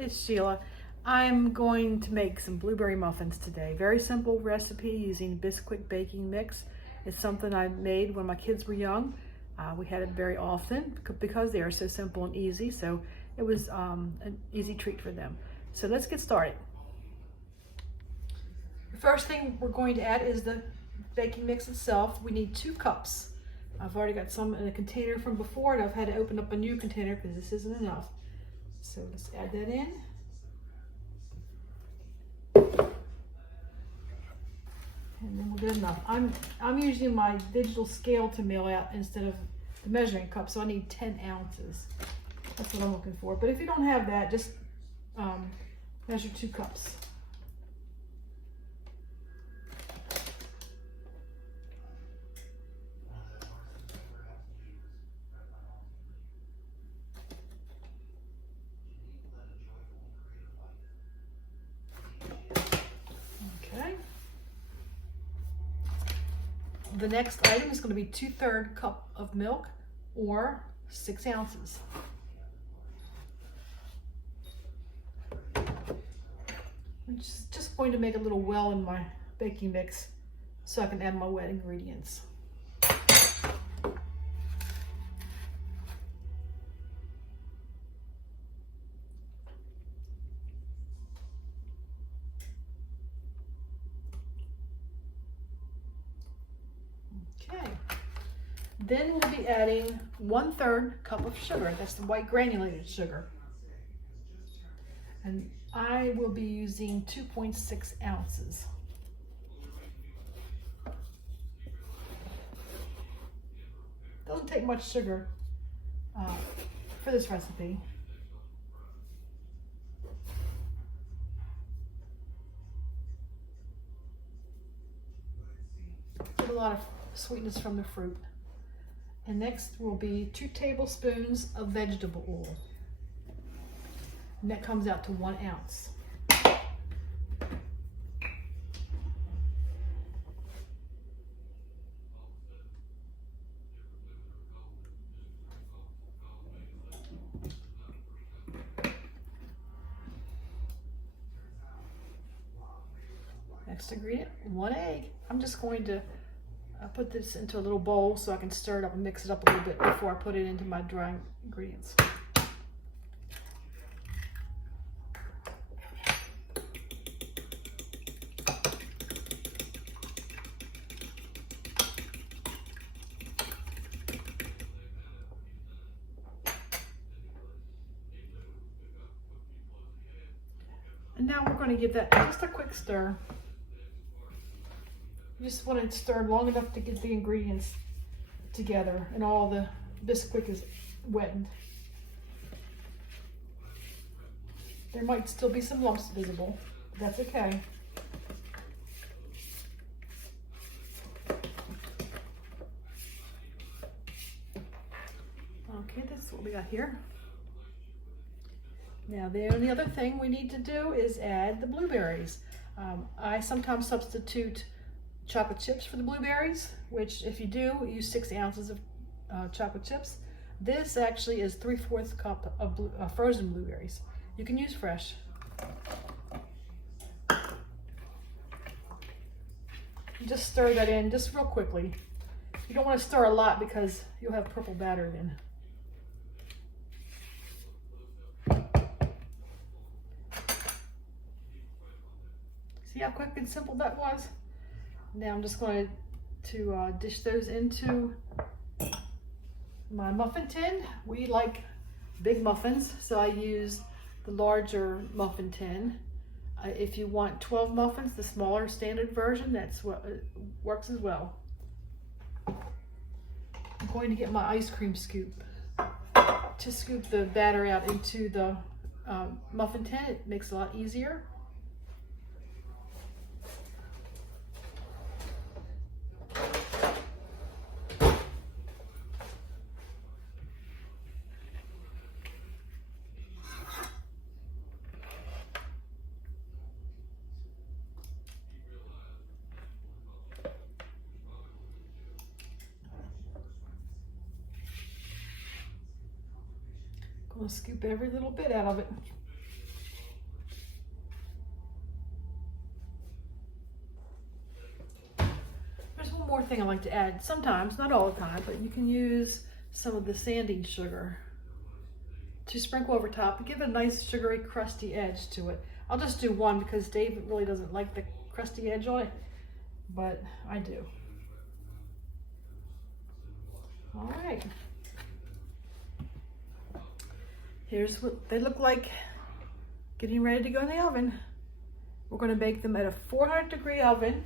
It's Sheila. I'm going to make some blueberry muffins today. Very simple recipe using Bisquick baking mix. It's something I made when my kids were young. We had it very often because they are so simple and easy. So it was an easy treat for them. So let's get started. The first thing we're going to add is the baking mix itself. We need 2 cups. I've already got some in a container from before, and I've had to open up a new container because this isn't enough. So let's add that in. And then we'll get enough. I'm using my digital scale to meal out instead of the measuring cup, so I need 10 ounces. That's what I'm looking for. But if you don't have that, just measure 2 cups. Okay. The next item is going to be 2/3 cup of milk, or 6 ounces. I'm just going to make a little well in my baking mix so I can add my wet ingredients. Okay, then we'll be adding 1/3 cup of sugar. That's the white granulated sugar. And I will be using 2.6 ounces. Doesn't take much sugar for this recipe. Get a lot of sweetness from the fruit. And next will be 2 tablespoons of vegetable oil. And that comes out to 1 ounce. Next ingredient, 1 egg. I'm just going to put this into a little bowl so I can stir it up and mix it up a little bit before I put it into my dry ingredients. And now we're going to give that just a quick stir. You just want it stirred long enough to get the ingredients together and all the Bisquick is wetted. There might still be some lumps visible, but that's okay. Okay, that's what we got here. Now the only other thing we need to do is add the blueberries. I sometimes substitute chocolate chips for the blueberries, which if you do, use 6 ounces of chocolate chips. This actually is 3/4 cup of frozen blueberries. You can use fresh. Just stir that in just real quickly. You don't want to stir a lot because you'll have purple batter then. See how quick and simple that was? Now I'm just going to dish those into my muffin tin. We like big muffins, so I use the larger muffin tin. If you want 12 muffins, the smaller standard version, that's what works as well. I'm going to get my ice cream scoop to scoop the batter out into the muffin tin. It makes it a lot easier. We'll scoop every little bit out of it. more thing I like to add, sometimes, not all the time, but you can use some of the sanding sugar to sprinkle over top and give it a nice sugary crusty edge to it. I'll just do one because David really doesn't like the crusty edge on it, but I do. All right. Here's what they look like getting ready to go in the oven. We're going to bake them at a 400-degree oven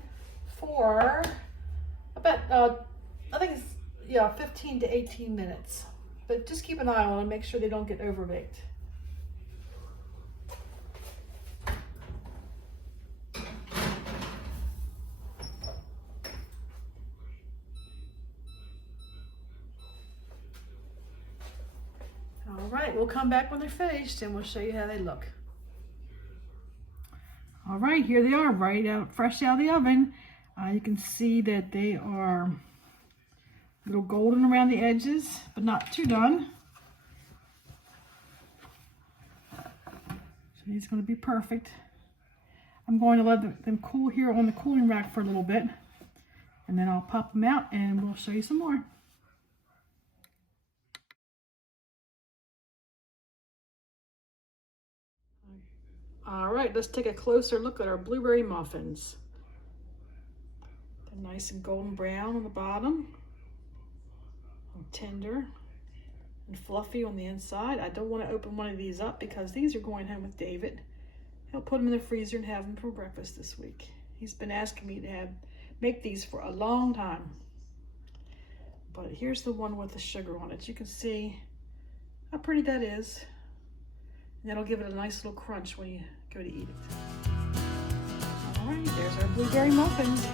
for about, I think it's, yeah, 15 to 18 minutes. But just keep an eye on them and make sure they don't get overbaked. All right, we'll come back when they're finished and we'll show you how they look. All right, here they are, right out, fresh out of the oven. You can see that they are a little golden around the edges, but not too done. So these are going to be perfect. I'm going to let them cool here on the cooling rack for a little bit, and then I'll pop them out and we'll show you some more. All right, let's take a closer look at our blueberry muffins. They're nice and golden brown on the bottom, and tender and fluffy on the inside. I don't want to open one of these up because these are going home with David. He'll put them in the freezer and have them for breakfast this week. He's been asking me to make these for a long time. But here's the one with the sugar on it. You can see how pretty that is. And that'll give it a nice little crunch when you go to eat it. All right, there's our blueberry muffins.